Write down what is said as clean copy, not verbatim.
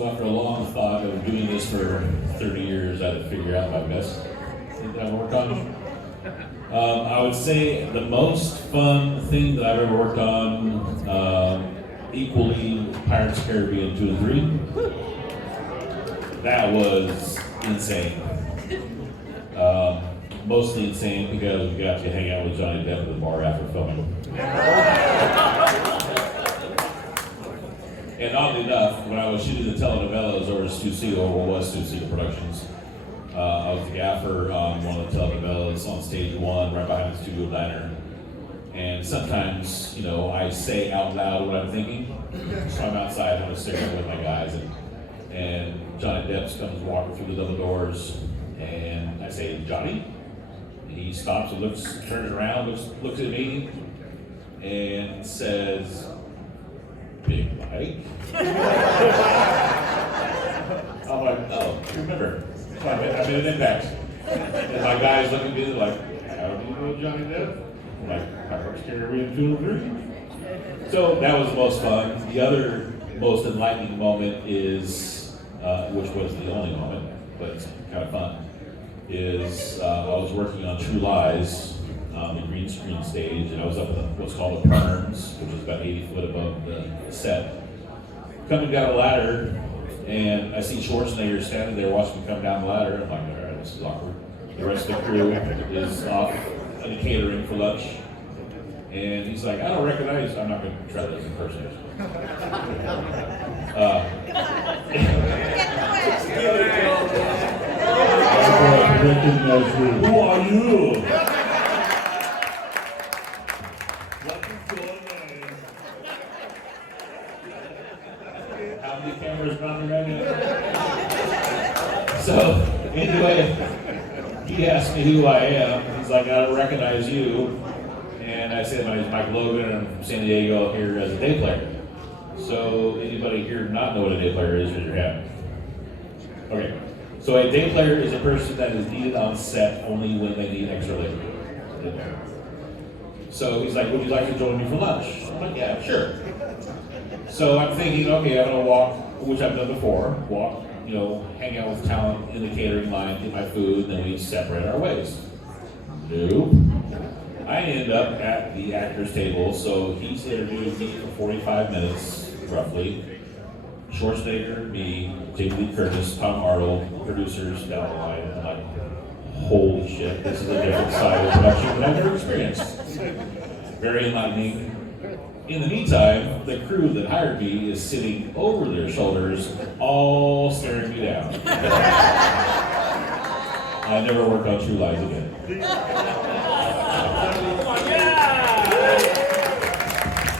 So after a long thought of doing this for 30 years, I had to figure out my best thing that I've worked on. I would say the most fun thing that I've ever worked on, equally Pirates of the Caribbean 2 and 3. That was insane. Mostly insane because we got to hang out with Johnny Depp at the bar after filming. And oddly enough, when I was shooting the telenovelas over at Studio Productions, I was the gaffer on one of the telenovelas on stage 1, right behind the studio diner. And sometimes, I say out loud what I'm thinking. So I'm outside having a cigarette with my guys, and Johnny Depp comes walking through the double doors, and I say, "Johnny?" And he stops and turns around, looks at me, and says, "Big Mike?" I'm like, "Oh, you remember? I made an impact." And my guys look at me like, "How do you know Johnny Depp?" I'm like, "Pirates of the Caribbean 2 and 3." So that was the most fun. The other most enlightening moment is, which was the only moment, but it's kind of fun, is I was working on True Lies on the green screen stage, and I was up at what's called the Perms, which is about 80 foot above the set. Coming down the ladder, and I see Schwarzenegger standing there watching me come down the ladder. I'm like, all right, this is awkward. The rest of the crew is off in the catering for lunch. And he's like, "I don't recognize," I'm not going to try this impersonation. Who are you? What is going on? How many cameras running right now? So, anyway, he asked me who I am. He's like, "I don't recognize you." And I said, "My name is Mike Logan, and I'm from San Diego here as a day player." So, anybody here not know what a day player is, raise your hand. Okay. So a day player is a person that is needed on set only when they need extra labor. So he's like, "Would you like to join me for lunch?" I'm like, "Yeah, sure." So I'm thinking, okay, I'm gonna walk, which I've done before, hang out with talent in the catering line, get my food, then we separate our ways. Nope. I end up at the actor's table, so he's interviewing me for 45 minutes, roughly. Schwarzenegger, me, Jamie Lee Curtis, Tom Arnold, producers down the line. I'm like, holy shit, this is a different side of production that I've never experienced. Very enlightening. In the meantime, the crew that hired me is sitting over their shoulders, all staring me down. I never worked on True Lies again.